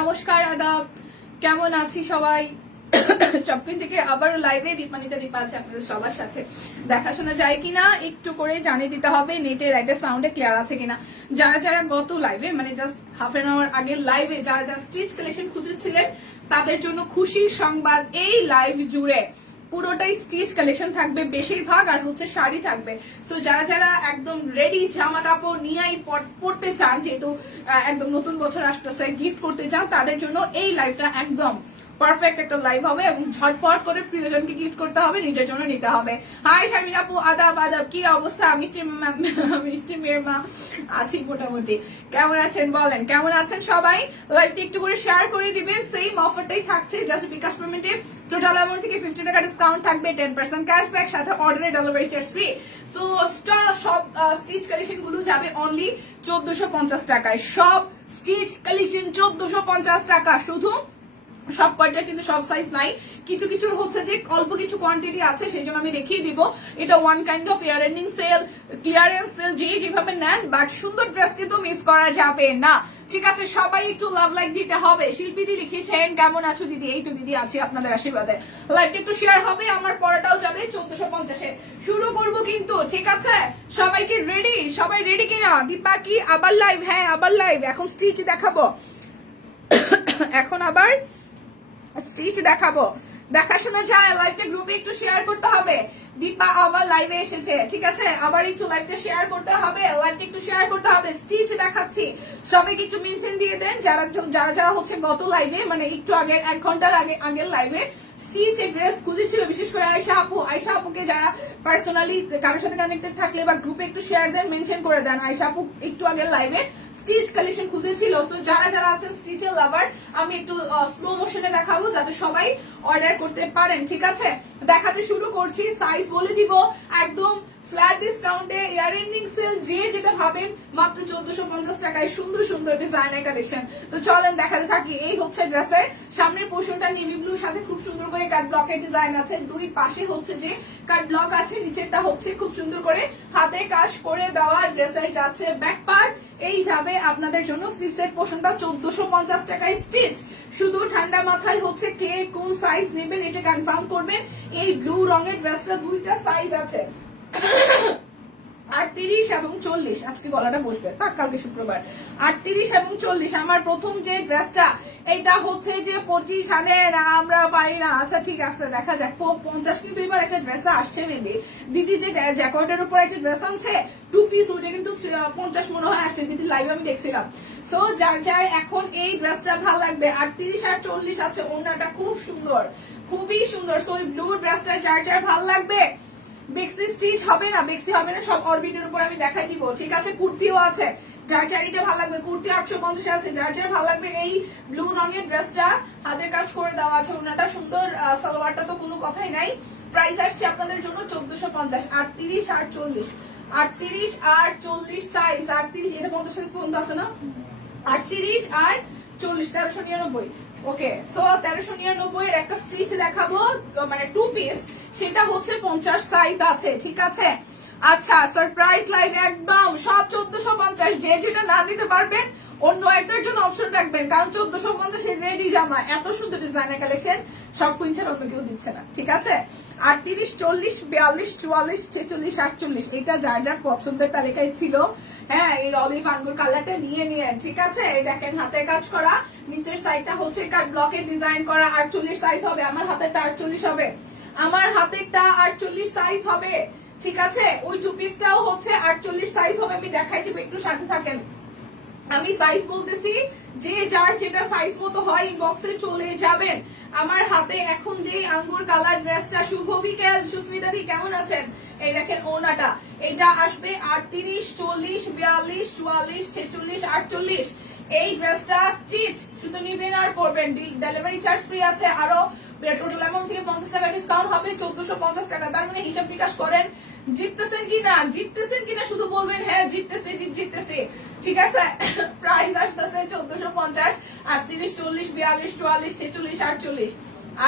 নমস্কার আদাব, কেমন আছি সবাই? চপকিন থেকে আবার লাইভে দীপানিতা দীপা আছে আপনাদের সবার সাথে। দেখাশোনা যায় কিনা একটু করে জানিয়ে দিতে হবে, নেটের একটা সাউন্ডে ক্লিয়ার আছে কিনা। যারা যারা গত লাইভে মানে জাস্ট হাফ এন আওয়ার আগের লাইভে যারা যারা স্টিচ কালেকশন খুঁজেছিলেন তাদের জন্য খুশির সংবাদ, এই লাইভ জুড়ে পুরোটাই স্টিচ কালেকশন থাকবে বেশিরভাগ, আর হচ্ছে শাড়ি থাকবে। সো যারা যারা একদম রেডি জামা কাপড় নিয়েই পড়তে চান, যেহেতু একদম নতুন বছর আসতেছে, গিফট করতে চান, তাদের জন্য এই লাইভটা একদম পারফেক্ট একটা লাইভ হবে এবং ঝটপট করে প্রিয়জনকে গিফট করতে হবে, নিজের জন্য নিতে হবে। হাই শারমিন আপু, আদাব আদাব, কি অবস্থা? মিষ্টি মেয়ের মা আছি মোটামুটি। কেমন আছেন বলেন, কেমন আছেন সবাই? লাইভটি একটু করে শেয়ার করে দিবেন। সেম অফারটাই থাকছে, জাস্ট বিকাশ পেমেন্টে টোটাল অ্যামাউন্ট থেকে 50 টাকা ডিসকাউন্ট থাকবে, 10% ক্যাশব্যাক, সাথে অর্ডারে ডেলিভারি চার্জ ফ্রি। সো সব স্টিচ কালেকশন গুলো যাবে অনলি 1450 টাকায়। সব স্টিচ কালেকশন 1450 টাকা শুধু। সব কয়টা কিন্তু সব সাইজ নাই, কিছু কিছুর হচ্ছে যে অল্প কিছু কোয়ান্টিটি আছে, সেই জন্য আমি দেখিয়ে দিব। এটা one kind of year ending sell, clearance sale, যেভাবে নেন, বাট সুন্দর ড্রেস কিন্তু মিস করা যাবে না। ঠিক আছে, সবাই একটু লাভ লাইক দিতে হবে। শিল্পীদি লিখেছেন কেমন আছো দিদি? এই তো দিদি আছি আপনাদের আশীর্বাদে। লাইভটা একটু শেয়ার হবে, আমার পড়াটাও যাবে 1450-এ। শুরু করব কিন্তু, ঠিক আছে? সবাইকে রেডি? সবাই রেডি কিনা? দীপা কি আবার লাইভ? হ্যাঁ আবার লাইভ। এখন স্টিচ দেখাবো, এখন আবার স্টিচ দেখাবো। দেখাশোনা যায়, লাইভটা গ্রুপে একটু শেয়ার করতে হবে। দীপা আবার লাইভে এসেছে, ঠিক আছে? আবার একটু লাইভটা শেয়ার করতে হবে, লাইভটা একটু শেয়ার করতে হবে। স্টিচ দেখাচ্ছি, সবাইকে একটু মেনশন দিয়ে দেন যারা যারা হচ্ছে গত লাইভে মানে একটু আগের 1 ঘন্টার আগের লাইভে স্টিচের ড্রেস খুঁজেছিল, বিশেষ করে আয়শা আপুকে যারা পার্সোনালি কারোর সাথে কানেক্টেড থাকলে বা গ্রুপে একটু শেয়ার দেন, মেনশন করে দেন। আয়শা আপু একটু আগের লাইভে স্টিচ কালেকশন খুঁজেছিল। সো যারা যারা আছেন স্টিচের লাভার, আমি একটু স্লো মোশনে দেখাবো যাতে সবাই অর্ডার করতে পারেন, ঠিক আছে? দেখাতে শুরু করছি, সাইজ বলে দিব একদম ফ্ল্যাট ডিসকাউন্টে, ইয়ার এন্ডিং সেল, যে যেটা ভাবেন মাত্র 1450 টাকায় সুন্দর সুন্দর ডিজাইনার কালেকশন। তো চলেন দেখাতে থাকি। এই হচ্ছে ড্রেসের সামনের পোর্শনটা নেভি ব্লুর সাথে খুব সুন্দর করে কাট ব্লকের ডিজাইন আছে, দুই পাশে হচ্ছে যে কাট ব্লক আছে, নিচেরটা হচ্ছে খুব সুন্দর করে হাতে কাজ করে দেওয়া। ড্রেসের যাচ্ছে ব্যাক পার্ট, এই যাবে আপনাদের জন্য স্লিভসের পোর্শনটা 1450 টাকায় স্টিচ। শুধু ঠান্ডা মাথায় হচ্ছে কে কোন সাইজ নেবেন এটা কনফার্ম করবেন। এই ব্লু রঙের ড্রেসটা দুইটা সাইজ আছে, 38 এবং 40। আজকে গলাটা বসবে, তার কালকে শুক্রবার। 38 এবং 40। আমার প্রথম যে ড্রেসটা, এটা হচ্ছে যে 25 আনেন, আমরা পারি না। আচ্ছা ঠিক আছে, দেখা যাক। 50 কিন্তু এবার একটা ড্রেস আসছে মেবি। দিদি যে জ্যাকেটের উপর একটা ড্রেস আনছে 2 পিস, ওটা কিন্তু 50 মনে হয় আসছে, দিদি লাইভে আমি দেখছিলাম। সো যার যার এখন এই ড্রেসটা ভালো লাগবে, 38 আর 40 আছে। ওড়নাটা খুব সুন্দর, খুবই সুন্দর। সো এই ব্লু ড্রেসটা যার যার ভালো লাগবে, বেক্সি স্টিচ হবে না, বেক্সি হবে না, সব অরবিটের উপর আমি দেখাই দিব, ঠিক আছে? কুর্তিও আছে, যার যার এটা ভালো লাগবে। কুর্তি 850 আছে, যার যার ভালো লাগবে এই ব্লু রঙের ড্রেসটা হাতের কাজ করে দেওয়া আছে, ওনাটা সুন্দর, সালোয়ারটা তো কোনো কথাই নাই। প্রাইস আসছে আপনাদের জন্য 1450। 38 আর 40, 38 আর 40 সাইজ। 38 এটা 50 সাইজ পর্যন্ত আছে না? 38 আর 40, 1399। ওকে, সো 1399 এর একটা স্টিচ দেখাবো, মানে 2 পিস, সেটা হচ্ছে 50 সাইজ আছে, ঠিক আছে? আচ্ছা, সারপ্রাইজ লাইভ একদম সব 1450। যে যেটা না নিতে পারবেন অন্য একটার জন্য অপশন রাখবেন, কারণ 1450 এর রেডি জামা, এত সুন্দর ডিজাইনের কালেকশন সব কুইন্টাল অন্য কেউ দিচ্ছে না, ঠিক আছে? 38, 40, 42, 44, 46, 48, এটা যার যার পছন্দের তালিকায় ছিল। হ্যাঁ, এই অলিভ আঙ্গুর কালারটা নিয়ে নিয়েন, ঠিক আছে? এই দেখেন হাতের কাজ করা, নিচের সাইডটা হচ্ছে কাট ব্লকের ডিজাইন করা। 48 সাইজ হবে, আমার হাতেরটা 48 হবে, আমার হাতেরটা 48 সাইজ হবে, ঠিক আছে? ওই 2 পিসটাও হচ্ছে 48 সাইজ হবে, আমি দেখাই দিব, একটু সাথে থাকেন। আমি সাইজ বলতেছি, যে যার যেটা সাইজ মতো হয় ইনবক্সে চলে যাবেন। আমার হাতে এখন যে আঙ্গুর কালার ড্রেসটা, শুভ বিকেল সুস্মিতা দি, কেমন আছেন? এই দেখেন ওনাটা, এটা আসবে 38, 40, 42, 44, 46, 48। এই ড্রেসটা স্টিচ শুধু নিবেন আর পরবেন, ডেলিভারি চার্জ ফ্রি আছে, আরো টোটাল অ্যামাউন্ট থেকে 50 টাকা ডিসকাউন্ট হবে, 1450 টাকা। তার মানে হিসাব বিকাশ করেন, জিততেছেন কিনা, জিততেছেন কিনা শুধু বলবেন হ্যাঁ জিততেছে, জিততেছে, ঠিক আছে? প্রাইস আসতেছে 1450। 38, 40, 42, 44, 46, 48।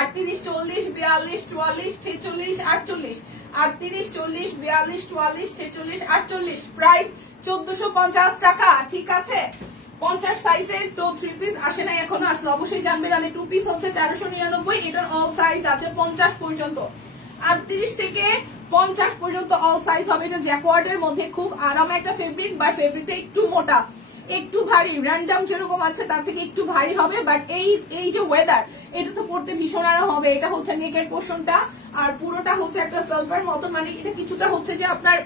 38, 40, 42, 44, 46, 48। 38, 40, 42, 44, 46, 48। প্রাইস 1450 টাকা, ঠিক আছে? 50 সাইজের তো 3 পিস আসে নাই এখনো, আসলে অবশ্যই জানবেন। আর 2 পিস হচ্ছে 1399, এটার অল সাইজ আছে 50 পর্যন্ত, 38 থেকে 50 পর্যন্ত অল সাইজ হবে। এটা জ্যাকওয়ার্ডের মধ্যে খুব আরাম একটা ফেব্রিক, বা ফেব্রিকটা একটু মোটা, একটু ভারী, র্যান্ডাম যেরকম আছে তার থেকে একটু ভারী হবে। বাট এই যে ওয়েদার, এটা তো পড়তে ভীষণ আরাম হবে। এটা হচ্ছে নেকের পোর্শনটা, আর পুরোটা হচ্ছে একটা সালভার মতো, মানে এটা কিছুটা হচ্ছে যে আপনার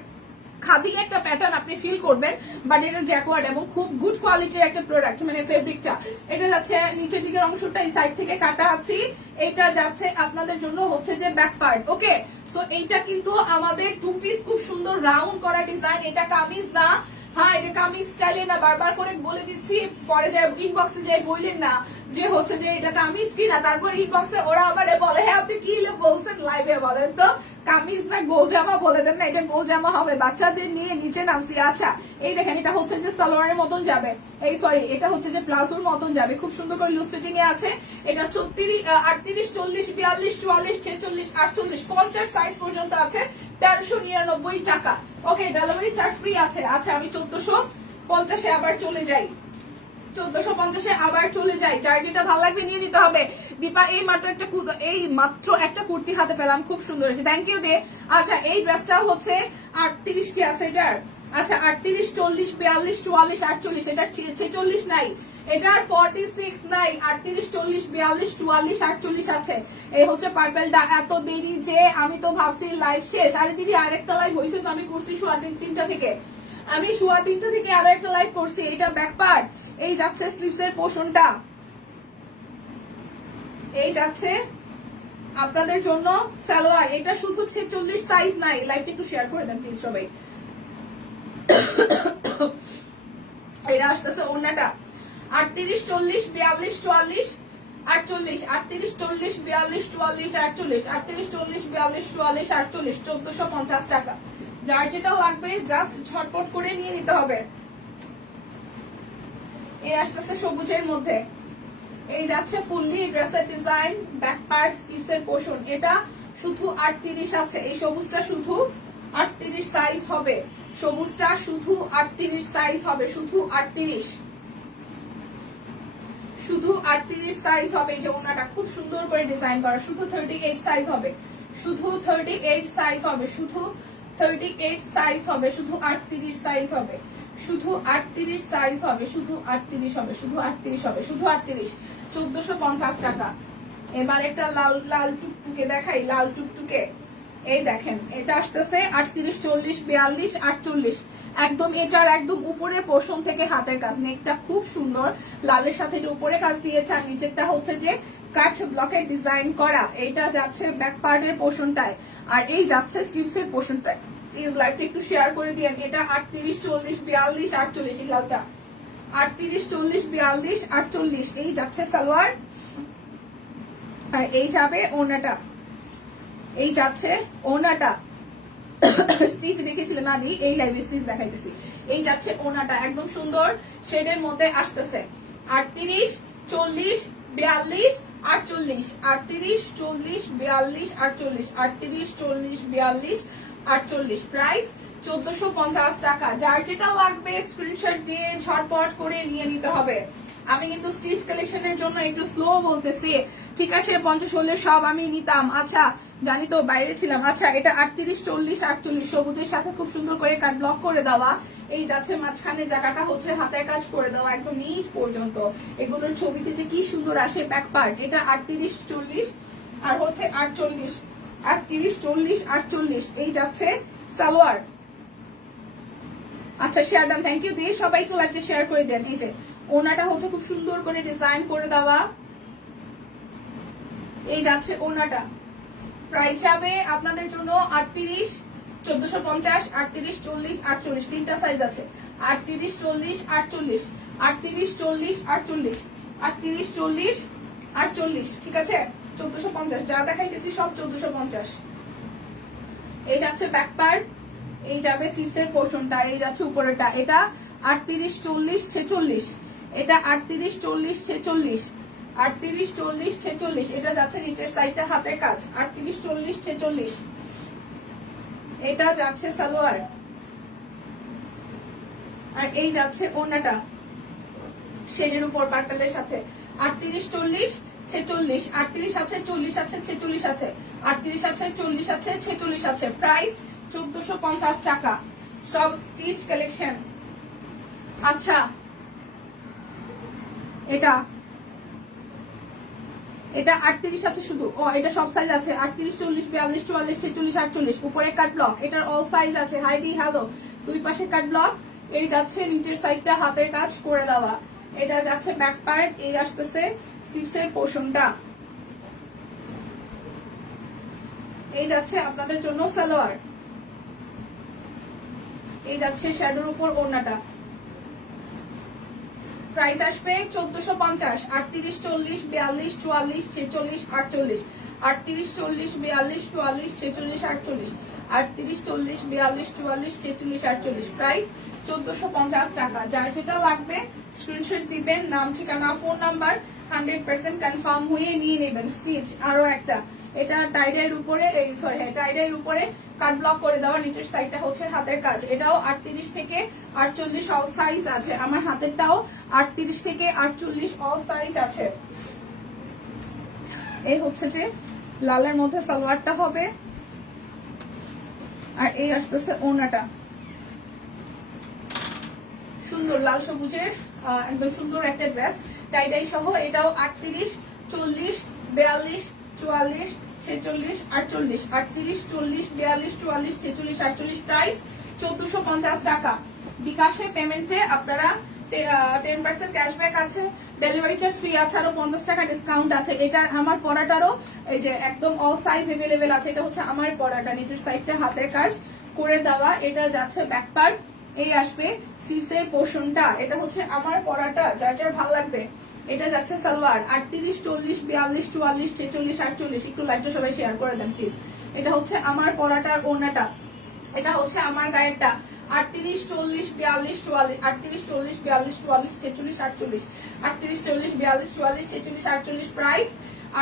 খাদি একটা প্যাটার্ন আপনি ফিল করবেন, বাট এটা জ্যাকওয়ার্ড এবং খুব গুড কোয়ালিটির একটা প্রোডাক্ট, মানে ফেব্রিকটা। এটা যাচ্ছে নিচের দিকের অংশটা এই সাইড থেকে কাটা আছে, এটা যাচ্ছে আপনাদের জন্য হচ্ছে যে ব্যাক পার্ট। ওকে, সো এইটা কিন্তু আমাদের 2 পিস, খুব সুন্দর রাউন্ড করা ডিজাইন। এটা কামিজ না, হ্যাঁ এটা কামিজ স্টাইলে না, বারবার করে বলে দিচ্ছি, পরে যায় ইনবক্সে যাই বললেন না যে হচ্ছে যে এটা কামিজ কিনা, তারপর ইনবক্সে ওরা আমারে বলে হ্যাঁ আপনি কি বলছেন লাইভে, বলেন তো কামিজ না গোল জামা, বলে দেন না এটা গোল জামা হবে। বাচ্চাদের নিয়ে নিচে নামছি। আচ্ছা এই দেখেন, এটা হচ্ছে যে সালোয়ারের মতন যাবে, এই সরি এটা হচ্ছে যে প্লাজোর মতন যাবে, খুব সুন্দর করে লুজ ফিটিং এ আছে। এটা 38, 38, 40, 42, 44, 46, 48, 50 সাইজ পর্যন্ত আছে, 1399 টাকা। ওকে, ডেলিভারি চার্জ ফ্রি আছে। আচ্ছা আমি 1450 আবার চলে যাই, 1450 আবার চলে যাই। যার যেটা ভালো লাগবে নিয়ে নিতে হবে। দীপা এই মাত্র একটা কুর্তি হাতে পেলাম, খুব সুন্দর হয়েছে, থ্যাংক ইউ দে। আচ্ছা এই ড্রেসটা হচ্ছে 38 কি আছে এটার? আচ্ছা 38, 40, 42, 44, 48, এটা 46 নাই, এটার 46 নাই, 38, 40, 42, 44, 48 আছে। এই হচ্ছে পার্পেলটা। এত দেরি যে আমি তো ভাবছি লাইভ শেষ। আরে দিদি আরেকটা লাইভ হয়েছে তো, আমি করছি 3:30 থেকে, আমি 3:30 থেকে আরো একটা লাইভ করছি। এটা ব্যাক পার্ট, এই যাচ্ছে স্লিভস এর পোর্শনটা, এই যাচ্ছে আপনাদের জন্য সালোয়ার। এটা শুধু 46 সাইজ নাই, লাইভটা একটু শেয়ার করে দেন প্লিজ সবাই। এটা আসতেছে ওন্নাটা 38, 40, 42, 44, 48, 38, 40, 42, 44, 48, 38, 40, 42, 44, 48, 1450 টাকা। যার যেটা লাগবে জাস্ট ঝটপট করে নিয়ে নিতে হবে। এই আসতেছে সবুজের মধ্যে, এই যাচ্ছে ফুললি ড্রেসের ডিজাইন, ব্যাক পার্ট, স্লিভস এর পোর্শন। এটা শুধু 38 আছে, এই সবুজটা শুধু 38 সাইজ হবে, সবুজটা শুধু 38 সাইজ হবে, শুধু 38, শুধু 38 সাইজ হবে। এই যে ওনাটা খুব সুন্দর করে ডিজাইন করা, শুধু 38 সাইজ হবে, শুধু 38 সাইজ হবে, শুধু 38 সাইজ হবে, শুধু 38 সাইজ হবে, শুধু 38 সাইজ হবে, শুধু 38 হবে, শুধু 38 হবে, শুধু 38, 1450 টাকা। এবার একটা লাল লাল টুকটুকে দেখাই, লাল টুকটুকে। এই দেখেন এটা আসতেছে 38, 40, 42, 48, একদম এটার একদম উপরের পোর্শন থেকে হাতের কাজ। নেকটা খুব সুন্দর, লালের সাথে এটা উপরে কাজ দিয়েছে, আর নিচেরটা হচ্ছে যে কাট ব্লকের ডিজাইন করা। এইটা যাচ্ছে ব্যাক পার্টের পোর্শনটায়, আর এই যাচ্ছে স্লিভস এর পোর্শনটায়। প্লিজ লাইভটা একটু শেয়ার করে দিয়েন। এটা 38, 40, 42, 48, এই লালটা 38, 40, 42, 48, এই যাচ্ছে সালোয়ার, আর এই যাবে ওনাটা, এই যাচ্ছে ওনাটা। স্টিচ দেখেছিলেন না দি, এই লাইভ স্টিচ দেখাইতেছি। এই যাচ্ছে ওনাটা, একদম সুন্দর শেডের মধ্যে আসতেছে। 38, 40, 42, 48, 38, 40, 42, 48, 38, 40, 42, 48, প্রাইস 1450 টাকা। যার যেটা লাগবে স্ক্রিনশট দিয়ে ঝটপট করে নিয়ে নিতে হবে। আমি কিন্তু স্টিচ কালেকশনের জন্য একটু স্লো বলতেছি, ঠিক আছে? 50-16 সব আমি নিতাম। আচ্ছা জানি তো, বাইরে ছিলাম। আচ্ছা এটা 38, 40, 48, সবুজের সাথে খুব সুন্দর করে কাট ব্লক করে দেওয়া। এই যাচ্ছে মাঝখানের জায়গাটা হচ্ছে হাতের কাজ করে দেওয়া একদম নিচ পর্যন্ত। এগুলোর ছবিতে যে কি সুন্দর আসে ব্যাক পার্ট। এটা 38, 40 আর হচ্ছে 48, 38, 40, 48, এই যাচ্ছে সালোয়ার। আচ্ছা শেয়ার ডান, থ্যাংক ইউ দিয়ে সবাই একটু লাইভটা শেয়ার করে দেন। এই যে ওনাটা হচ্ছে খুব সুন্দর করে ডিজাইন করে দেওয়া, এই যাচ্ছে ওনাটা। প্রাইস যাবে আপনাদের জন্য 38, 1450, 38, 40, 48, তিনটা সাইজ আছে। 38, 40, 48, 38, 40, 48, 38, 40, 48, ঠিক আছে? 1450, যা দেখাইতেছি সব 1450। এই যাচ্ছে ব্যাক পার্ট, এই যাবে স্লিভস এর পোর্শনটা, এই যাচ্ছে উপরেটা। এটা 38, 40, 46, এটা 38, 40, 46, 38, 40, 46, এটা যাচ্ছে নিচের সাইডটা হাতের কাজ। 38, 40, 46, এটা যাচ্ছে সালোয়ার, আর এই যাচ্ছে ওড়নাটা। শেডের উপর পার্পেলের সাথে 38 40 46 38 আছে 40 আছে 46 আছে 38 আছে 40 আছে 46 আছে প্রাইস 1450 টাকা সব স্টিচ কালেকশন। আচ্ছা এটা 38 আছে শুধু, ও এটা সব সাইজ আছে 38 40 42 44 46 48 উপরে কাট ব্লক, এটার অল সাইজ আছে। হাই দি হ্যালো, দুই পাশে কাট ব্লক, এই যাচ্ছে নিচের সাইডটা হাতের কাজ করে দেওয়া, এটা যাচ্ছে ব্যাক পার্ট, এই আসতেছে স্লিভসের পোর্শনটা, এই যাচ্ছে আপনাদের জন্য সালোয়ার, এই যাচ্ছে শ্যাডোর উপর ওড়নাটা। প্রাইস আসবে 1450। 38 40 42 44 46 48 38 40 42 44 46 48 38 40 42 44 46 48 প্রাইস 1450 টাকা। যার যেটা লাগবে স্ক্রিনশট দিবেন, নাম ঠিকানা ফোন নাম্বার 100% কনফার্ম হয়ে নিয়ে নেবেন। স্টিচ আরো একটা, এটা টাইডাইয়ের উপরে টাইডাইয়ের উপরে কাট ব্লক করে দেওয়া, নিচের সাইডটা হচ্ছে হাতের কাজ, এটাও 38 থেকে 48 অল সাইজ আছে, আমার হাতেরটাও 38 থেকে 48 অল সাইজ আছে। এই হচ্ছে যে লালের মধ্যে সালোয়ারটা হবে, আর এই আসতেছে ওড়নাটা, সুন্দর লাল সবুজের একদম সুন্দর একটা ড্রেস টাইডাই সহ, এটাও 38 40 42 44 46 48 38 40 42 44 46 48 প্রাইস 1450 টাকা। বিকাশে পেমেন্টে আপনারা 10% ক্যাশব্যাক আছে, ডেলিভারি চার্জ ফ্রি আছে, আরো 50 টাকা ডিসকাউন্ট আছে। এটা আমার পরাটারও এই যে একদম অল সাইজ এভেলেবেল আছে, এটা হচ্ছে আমার পরাটা, নিচের সাইডটা হাতের কাজ করে দেওয়া, এটা যাচ্ছে ব্যাক পার্ট, এই আসবে স্লিভসের পোর্শনটা, এটা হচ্ছে আমার পরাটা, যার যার ভালো লাগবে। এটা যাচ্ছে সালোয়ার 38 40 42 44 46 48, একটু লাইকটা সবাই শেয়ার করে দেন প্লিজ। এটা হচ্ছে আমার পরাটার ওড়নাটা, এটা হচ্ছে আমার গায়েরটা 38 40 42 44 38 40 42 44 46 48 38 40 42 44 46 48 প্রাইস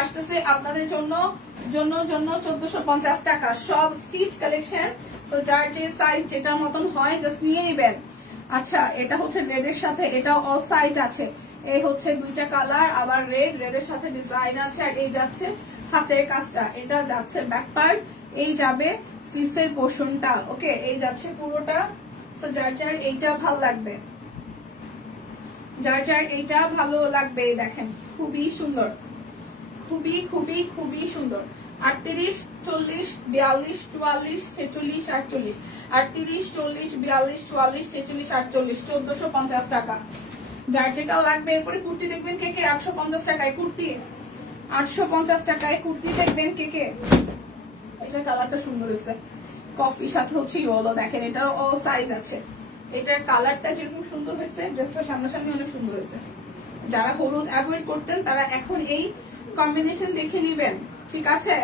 আসতেছে আপনাদের জন্য 1450 টাকা। সব স্টিচ কালেকশন, সো যার যে সাইজ যেটার মতন হয় জাস্ট নিয়ে নেবেন। আচ্ছা এটা হচ্ছে রেডের সাথে, এটা অল সাইজ আছে, এই হচ্ছে দুইটা কালার, আবার রেডের সাথে ডিজাইন আছে, আর এই যাচ্ছে হাতের কাজটা, এটা যাচ্ছে ব্যাক পার্ট, এই যাবে স্লিভসের পোর্শনটা, ওকে এই যাচ্ছে পুরোটা। সো যার যার এইটা ভালো লাগবে, যার যার এইটা ভালো লাগবে, দেখেন খুবই সুন্দর, খুবই খুবই খুবই সুন্দর। 38 40 42 44 46 48 38 40 42 44 46 48 1450 টাকা। যার যেটা লাগবে। এরপরে কুর্তি দেখবেন কে কে 850 টাকায় কুর্তি, 850 টাকায় কুর্তি দেখবেন কে কে। এটা কালারটা সুন্দর হয়েছে, কফি সাথে হচ্ছে ইয়েলো, দেখেন এটার অল সাইজ আছে, এটার কালারটা যেরকম সুন্দর হয়েছে, ড্রেসটা সামনাসামনি অনেক সুন্দর হয়েছে। যারা হলুদ অ্যাভয়েড করতেন তারা এখন এই কম্বিনেশন দেখে নিবেন, ঠিক আছে।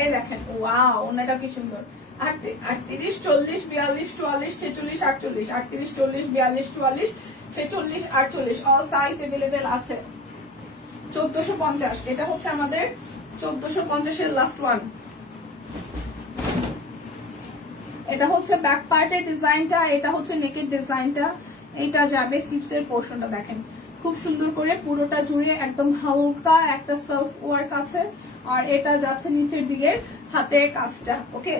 এই দেখেন ওয়াও, ওনাটা কি সুন্দর। 38 40 42 44 46 48 38 40 42 44 46 48 অল সাইজ अवेलेबल আছে। 1450, এটা হচ্ছে আমাদের 1450 এর লাস্ট ওয়ান। এটা হচ্ছে ব্যাক পার্টের ডিজাইনটা, এটা হচ্ছে নেকের ডিজাইনটা, এটা যাবে স্লিভসের পোর্শনটা, দেখেন খুব সুন্দর করে পুরোটা জুড়ে একদম হালকা একটা সেলফ ওয়ার্ক আছে, আর এটা যাচ্ছে নিচের দিকের হাতের কাজটা, ওকে।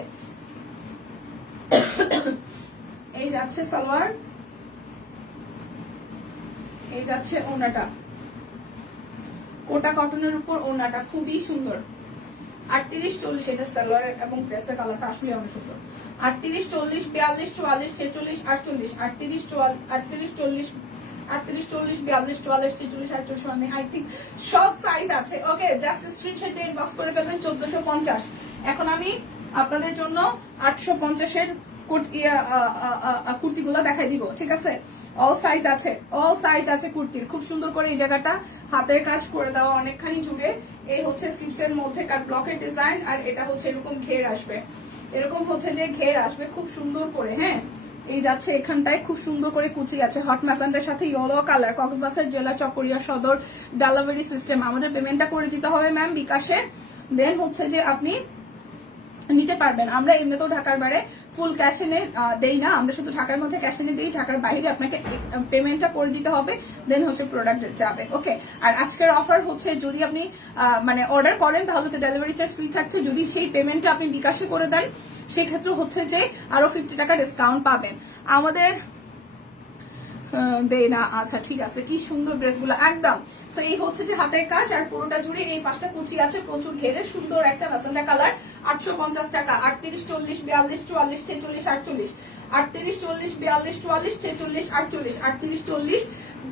এই যাচ্ছে সালোয়ার, এই যাচ্ছে ওড়নাটা, কোটা কটনের উপর ওড়নাটা খুবই সুন্দর। 38 40, এটা সালোয়ার এবং ড্রেসের কালারটা আসলে অনেক সুন্দর। 38 40 42 44 46 48 38 40 38 40 42 44 46 48, মানে আই থিঙ্ক সব সাইজ আছে, ওকে। জাস্ট স্ক্রিনশট দিয়ে ইনবক্স করে ফেলবেন 1450। এখন আমি আপনাদের জন্য 850 এর কুর্তিগুলো দেখাই দিব, ঠিক আছে। অল সাইজ আছে, অল সাইজ আছে কুর্তির, খুব সুন্দর করে এই জায়গাটা হাতের কাজ করে দেওয়া অনেকখানি জুড়ে। এই হচ্ছে স্লিভসের মধ্যে কাট ব্লকের ডিজাইন, আর এটা হচ্ছে এরকম ঘের আসবে, এরকম হচ্ছে যে ঘের আসবে খুব সুন্দর করে, হ্যাঁ। এই যাচ্ছে এখানটায় খুব সুন্দর করে কুচি আছে, হট ম্যাসান্ডের সাথে ইয়েলো কালার, কক্সবাজার জেলা চকরিয়া সদর ডেলিভারি সিস্টেম। আমাদের পেমেন্টটা করে দিতে হবে ম্যাম বিকাশে, দেন হচ্ছে যে আপনি নিতে পারবেন। আমরা এমনিতেও ঢাকার বাইরে ফুল ক্যাশ এনে দেই না, আমরা শুধু ঢাকার মধ্যে ক্যাশ এনে দিই, ঢাকার বাইরে আপনাকে পেমেন্টটা করে দিতে হবে, দেন হচ্ছে প্রোডাক্ট যাবে। ওকে, আর আজকের অফার হচ্ছে যদি আপনি মানে অর্ডার করেন তাহলে তো ডেলিভারি চার্জ ফ্রি থাকছে, যদি সেই পেমেন্টটা আপনি বিকাশে করে দেন সেক্ষেত্রে হচ্ছে যে আরো 50 টাকা ডিসকাউন্ট পাবেন। আমাদের দেয় না, আচ্ছা ঠিক আছে, কি সুন্দর ড্রেসগুলো একদম। তো এই হচ্ছে যে হাতের কাজ, আর পুরোটা জুড়ে এই পাঁচটা কুচি আছে, প্রচুর ঘেরে সুন্দর একটা মাসালা কালার। 850 টাকা। 38, 40, 42, 44, 46, 48, 38, 40, 42, 44, 46, 48, 38, 40,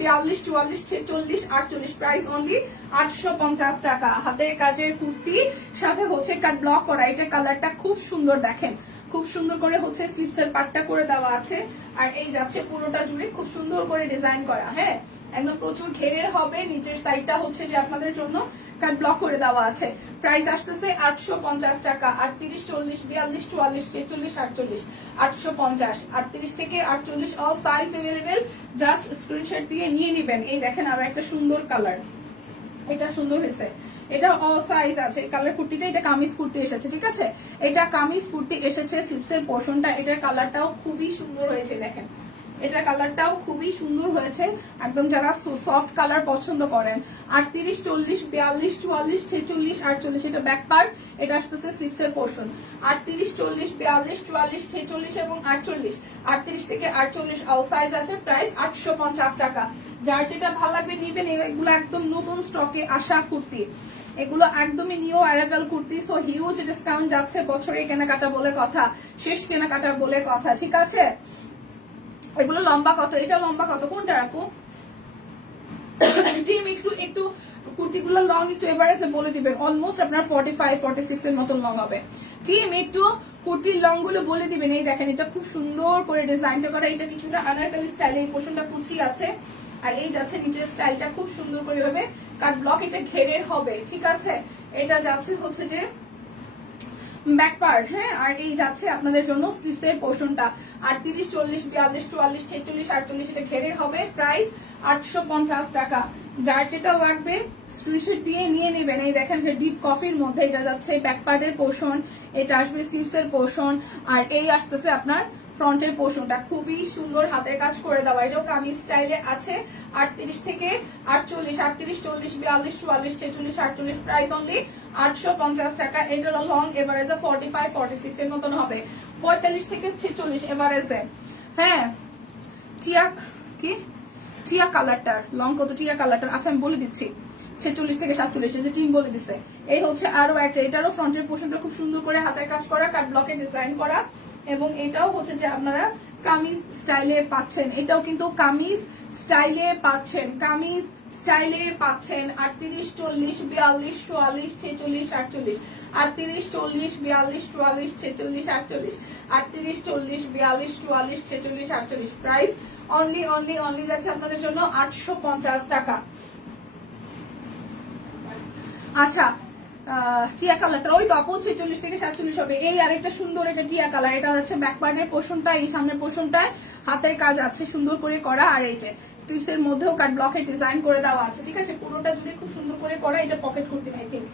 42, 44, 46, 48, প্রাইস অনলি 850 টাকা। হাতের কাজের কুর্তি সাথে হচ্ছে কাট ব্লক করা, এটা কালারটা খুব সুন্দর, দেখেন খুব সুন্দর করে হচ্ছে স্লিভসের পাটটা করে দেওয়া আছে, আর এই যাচ্ছে পুরোটা জুড়ে খুব সুন্দর করে ডিজাইন করা। হ্যাঁ, একদম প্রচুর ঘেরের হবে, নিচের সাইডটা হচ্ছে যে আপনাদের জন্য কাট ব্লক করে দেওয়া আছে। প্রাইস আসতেছে 850 টাকা। 38, 40, 42, 44, 46, 48, 850। 38 থেকে 48 all size available, just screenshot দিয়ে নিয়ে নেবেন। এই দেখেন আর একটা সুন্দর কালার, এটা সুন্দর হয়েছে, এটা অল সাইজ আছে। কালার কুর্তিটা, এটা কামিজ কুর্তি এসেছে, ঠিক আছে, এটা কামিজ কুর্তি এসেছে। স্লিপসের পোর্শনটা, এটার কালারটাও খুবই সুন্দর হয়েছে, দেখেন এটার কালারটাও খুবই সুন্দর হয়েছে, একদম যারা সফট কালার পছন্দ করেন। 38, 40, 42, 44, 46, 48, এটা ব্যাক পার্ট, এটা আসতেছে স্লিপসের পোর্শন। 38, 40, 42, 44, 46 এবং 48, 38 থেকে 48 অল সাইজ আছে। প্রাইস 850 টাকা। যার যেটা ভালো লাগবে নিবেন। এগুলো একদম নতুন স্টকে আসা কুর্তি, এগুলো একদমই new arrival kurti, so huge discount যাচ্ছে। বছরে কেনাকাটা বলে কথা, শেষ কেনাকাটা বলে কথা, ঠিক আছে। এগুলো লম্বা কত, এটা লম্বা কত, কোনটা রাখো টিম, একটু কুর্তিগুলো লং একটু এভারেজে বলে দিবেন। অলমোস্ট আপনার 45, 46 এর মতন লং হবে। টিম একটু কুর্তির লং গুলো বলে দিবেন। এই দেখেন এটা খুব সুন্দর করে ডিজাইনটা করা, এটা কিছুটা আনারকলি স্টাইলে, এই পোর্শনটা কুচি আছে, আর এই যাচ্ছে নিচের স্টাইলটা খুব সুন্দর করে ভাবে কাট ব্লক, এটা ঘেরের হবে, ঠিক আছে। এটা যাচ্ছে হচ্ছে যে ব্যাক পার্ট, হ্যাঁ, আর এই যাচ্ছে আপনাদের জন্য স্লিভসের পোর্শনটা। 38, 40, 42, 44, 46, 48, এটা ঘেরের হবে। প্রাইস 850 টাকা। যার যেটা লাগবে স্ক্রিনশট দিয়ে নিয়ে নেবেন। এই দেখেন ডিপ কফির মধ্যে, এটা যাচ্ছে ব্যাক পার্টের পোর্শন, এটা আসবে স্লিভসের পোর্শন, আর এই আসতেছে আপনার ফ্রন্টের পোর্শনটা। খুবই সুন্দর হাতের কাজ করে দেওয়া, এটাও কামিজ স্টাইলে আছে। 38 থেকে 48, 38, 40, 42, 44, 46, 48, প্রাইস অনলি 850 টাকা। এটার লং এভারেজে 45, 46 এর মতন হবে। 45 থেকে 46 এভারেজে। হ্যাঁ, টিয়া কালারটার লং কত, টিয়া কালারটার, আচ্ছা আমি বলে দিচ্ছি, 46 থেকে 47, যে টিম বলে দিচ্ছে। এই হচ্ছে আরো একটা, এটারও ফ্রন্টের পোর্শনটা খুব সুন্দর করে হাতের কাজ করা, কাট ব্লকে ডিজাইন করা, এবং এটাও হচ্ছে যে আপনারা কামিজ স্টাইলে পাচ্ছেন। এটাও কিন্তু কামিজ স্টাইলে পাচ্ছেন, কামিজ স্টাইলে পাচ্ছেন। 38, 40, 42, 44, 46, 48, 38, 40, 42, 44, 46, 48, 38, 40, 42, 44, 46, 48, প্রাইস অনলি যাচ্ছে আপনাদের জন্য 850 টাকা। আচ্ছা, টিয়া কালারটা ওই তো আপু 46 থেকে 47 হবে। এই আরেকটা সুন্দর, এটা টিয়া কালার, এটা হচ্ছে ব্যাক পার্টের পোর্শনটা, এই সামনের পোর্শনটায় হাতের কাজ আছে সুন্দর করে করা, আর এই যে স্লিভস এর মধ্যেও কাট ব্লকে ডিজাইন করে দেওয়া আছে, ঠিক আছে। পুরোটা জুড়ে খুব সুন্দর করে করা। এটা পকেট কুর্তি নাই, থিঙ্ক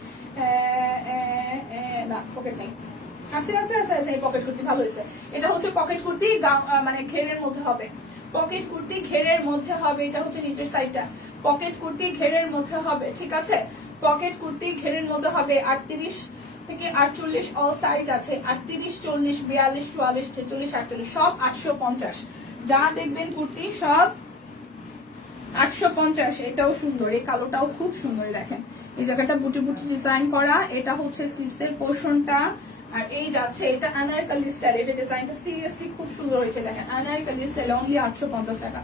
না পকেট নেই, আছে আছে আছে আছে, এই পকেট কুর্তি ভালো হয়েছে। এটা হচ্ছে পকেট কুর্তি, মানে ঘেরের মধ্যে হবে, পকেট কুর্তি ঘেরের মধ্যে হবে। এটা হচ্ছে নিচের সাইডটা, পকেট কুর্তি ঘেরের মধ্যে হবে, ঠিক আছে। পকেট কুর্তি ঘেরের মধ্যে হবে। 38 থেকে 48 অল সাইজ আছে। 38, 40, 42, 44, 46, 48, সব 850। যা দেখবেন কুর্তি সব 850। এটাও সুন্দর, এই কালোটাও খুব সুন্দর, দেখেন এই জায়গাটা বুটি বুটি ডিজাইন করা। এটা হচ্ছে স্লিভসের পোর্শনটা, আর এই যাচ্ছে এটা আনারকলি স্টাইল। এটা ডিজাইনটা সিরিয়াসলি খুব সুন্দর হয়েছে, দেখেন আনারকলি স্টাইল, অনলি 850 টাকা।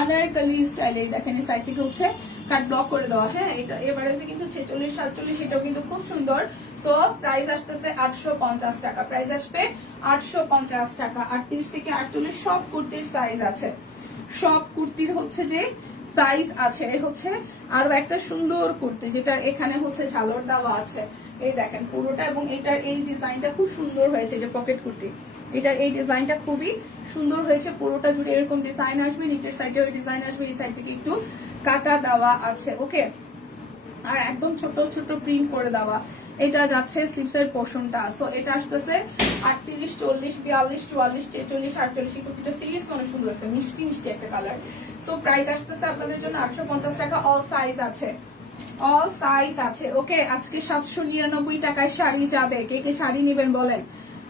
আনারকলি স্টাইল, এই দেখেন এই সাইড থেকে হচ্ছে কাট ব্লক করে দেওয়া। হ্যাঁ, এটা এবারে কিন্তু 46, 47, এটাও কিন্তু খুব সুন্দর। সো প্রাইস আসতেছে 850 টাকা, প্রাইস আসবে 850 টাকা। 38 থেকে 48 সব কুর্তির সাইজ আছে, সব কুর্তির হচ্ছে যে সাইজ আছে। হচ্ছে আরো একটা সুন্দর কুর্তি, যেটার এখানে হচ্ছে ঝালর দেওয়া আছে, এই দেখেন পুরোটা, এবং এটার এই ডিজাইনটা খুব সুন্দর হয়েছে, যে পকেট কুর্তি, এটার এই ডিজাইনটা খুবই সুন্দর হয়েছে। পুরোটা জুড়ে এরকম ডিজাইন আসবে, নিচের সাইডে ওই ডিজাইন আসবে, এই সাইড থেকে একটু কাটা দেওয়া আছে, ওকে। আর একদম ছোট ছোট প্রিন্ট করে দেওয়া, এটা যাচ্ছে স্লিপসের পোর্শনটা। সো এটা আসতেছে 38, 40, 42, 44, 43, 48। কুর্তিটা সিরিয়াস অনেক সুন্দর আছে, মিষ্টি মিষ্টি একটা কালার। সো প্রাইস আসতেছে আপনাদের জন্য 850 টাকা। অল সাইজ আছে, অল সাইজ আছে। ওকে, আজকে 799 টাকায় শাড়ি যাবে। কে কে শাড়ি নেবেন বলেন?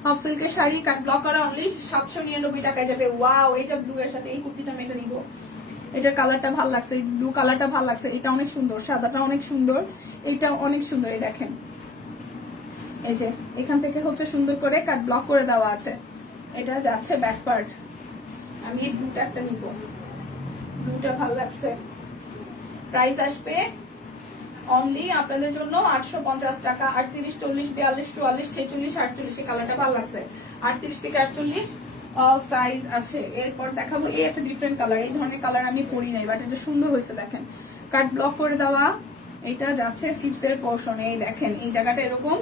হাফ সিল্কের শাড়ি কাট ব্লক করা অনলি 799 টাকায় যাবে। ওয়াও, এটা ব্লু এর সাথে এই কুর্তিটা আমি এটা নিবো। এটার কালারটা ভালো লাগছে, ব্লু কালারটা ভালো লাগছে, এটা অনেক সুন্দর, সাদাটা অনেক সুন্দর, এটা অনেক সুন্দর। এই দেখেন, এই যে এখান থেকে হচ্ছে সুন্দর করে কাট ব্লক করে দেওয়া আছে। এটা যাচ্ছে ব্যাক পার্ট। আমি এই ব্লুটা একটা নিব, ব্লুটা ভালো লাগছে। প্রাইস আসবে অনলি আপনাদের জন্য 850 টাকা। 38, 40, 42, 44, 46, 48। এই কালারটা ভালো লাগছে। 38 থেকে 48 অল সাইজ আছে। এরপর দেখাবো এই একটা ডিফারেন্ট কালার। এই ধরনের কালার আমি পরি নাই, বাট এটা সুন্দর হয়েছে। দেখেন কাট ব্লক করে দেওয়া। এটা যাচ্ছে স্লিপসের পোর্শন। এই দেখেন এই জায়গাটা এরকম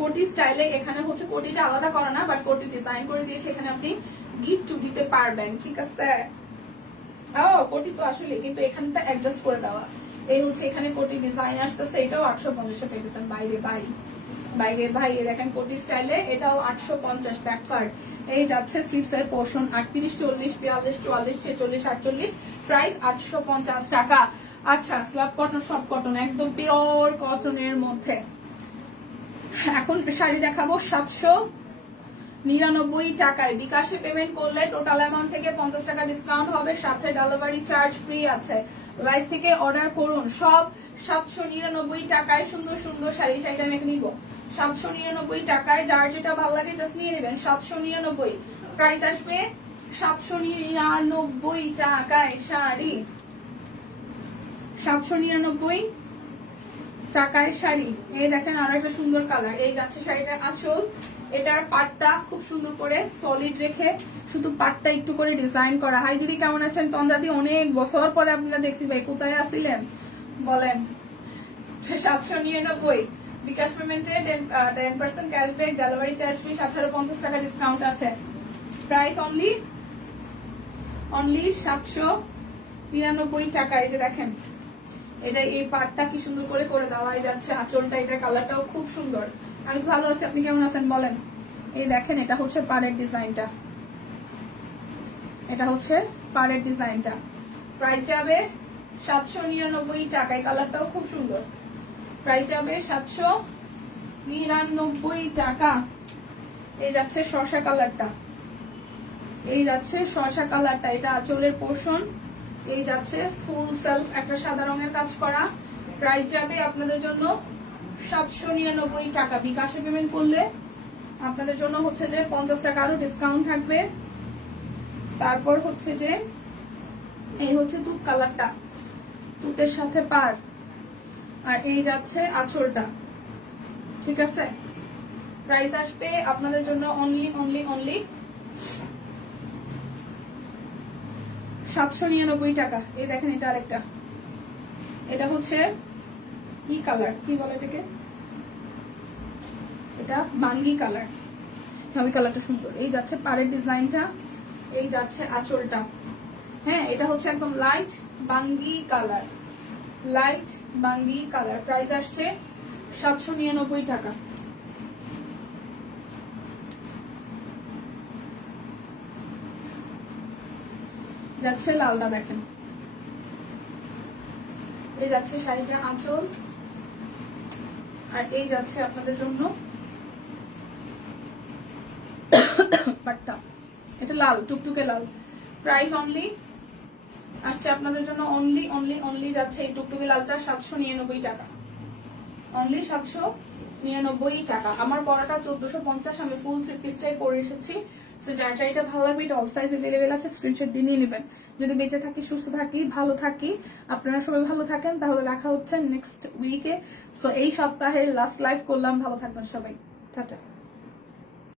কোটি স্টাইলে, এখানে হচ্ছে কোটিটা আলাদা করা না, বাট কোটি ডিজাইন করে দিয়ে সেখানে আপনি গিফট দিতে পারবেন। ঠিক আছে, ও কোটি তো আসলে, কিন্তু এখানটা অ্যাডজাস্ট করে দেওয়া। এই হচ্ছে এখানে কোটি ডিজাইন আসতেছে। এটাও 850 পেয়েছেন। বাইরে ভাই, বাইরে ভাই, দেখেন কোটি স্টাইলে, এটাও 850 ব্যাক পার্ট। এই যাচ্ছে স্লিপসের পোর্শন 38, 40, 42, 44, 46, 48। প্রাইস 850 টাকা। আচ্ছা, স্ল্যাব কটন, সব কটন, একদম পিওর কটনের মধ্যে। এখন শাড়ি দেখাবো 799 টাকায়। বিকাশে পেমেন্ট করলে টোটাল অ্যামাউন্ট থেকে 50 টাকা ডিসকাউন্ট হবে, সাথে ডেলিভারি চার্জ ফ্রি আছে। লাইভ থেকে অর্ডার করুন। সব 799 টাকায় সুন্দর সুন্দর শাড়ি। শাড়িটা আমি নিব 799 টাকায়। যার যেটা ভালো লাগে জাস্ট নিয়ে নেবেন। 799 প্রাইস আসবে। 799 টাকায় শাড়ি, 799 টাকায় শাড়ি। এই দেখেন আরো একটা সুন্দর কালার। এই যাচ্ছে শাড়িটার আঁচল। এটার পাটটা খুব সুন্দর করে সলিড রেখে শুধু পাটটা একটু করে ডিজাইন করা। হাই দিদি, কেমন আছেন? তন্দ্রাদি, অনেক বছর পরে আপনারা দেখছি ভাই, কোথায় আসছিলেন বলেন? 799 বিকাশ পেমেন্টে 10% ক্যাশব্যাক, ডেলিভারি চার্জ ফ্রি, 1850 টাকা ডিসকাউন্ট আছে। প্রাইস অনলি 799 টাকা। এই যে দেখেন, এটা এই পার্টটা কি সুন্দর করে করে দেওয়াই যাচ্ছে। আঁচলটা, এটা কালারটাও খুব সুন্দর। আমি তো ভালো আছি, আপনি কেমন আছেন বলেন? এই দেখেন, এটা হচ্ছে পাড়ের ডিজাইনটা, এটা হচ্ছে পাড়ের ডিজাইনটা। প্রাইস যাবে 799 টাকা। এই কালারটাও খুব সুন্দর। প্রাইস যাবে 799 টাকা। এই যাচ্ছে শসা কালারটা, এই যাচ্ছে শসা কালারটা, এটা আঁচলের পোর্শন। এই যাচ্ছে ফুল সেলফ একটা সাদা রঙের কাজ করা। প্রাইস যাবে আপনাদের জন্য 799 টাকা। বিকাশে পেমেন্ট করলে আপনাদের জন্য হচ্ছে যে 50 টাকা আরো ডিসকাউন্ট থাকবে। তারপর হচ্ছে যে এই হচ্ছে দুধ কালারটা, দুধের সাথে পার। আর এই যাচ্ছে আঁচলটা। ঠিক আছে, প্রাইস আসবে আপনাদের জন্য অনলি অনলি অনলি 799 টাকা। এই দেখেন, এটা আরেকটা, এটা হচ্ছে কি কালার, কি বলে এটাকে, এটা বাঙ্গি কালার। ওই কালারটা সুন্দর। এই যাচ্ছে পাড়ের ডিজাইনটা, এই যাচ্ছে আঁচলটা। হ্যাঁ, এটা হচ্ছে একদম লাইট বাঙ্গি কালার, লাইট বাঙ্গি কালার। প্রাইস আসছে 799 টাকা। যাচ্ছে লালটা, দেখেন এই যাচ্ছে শাড়িটা আঁচল। আর এই যাচ্ছে আপনাদের জন্য পাট্টা, এটা লাল, টুকটুকে লাল। প্রাইস অনলি আসছে আপনাদের জন্য অনলি অনলি অনলি যাচ্ছে এই টুকটুকে লালটা 799 টাকা। অনলি 799 টাকা। আমার পরাটা 1450। আমি ফুল 3 পিসটাই পরে এসেছি। যার চাইটা ভালো লাগবে, এটা অল সাইজ এভেলেবেল আছে, স্ক্রিনশট দিয়ে নিয়ে নেবেন। যদি বেঁচে থাকি, সুস্থ থাকি, ভালো থাকি, আপনারা সবাই ভালো থাকেন, তাহলে দেখা হচ্ছে নেক্সট উইকে। সো এই সপ্তাহের লাস্ট লাইভ করলাম। ভালো থাকবেন সবাই, টাটা।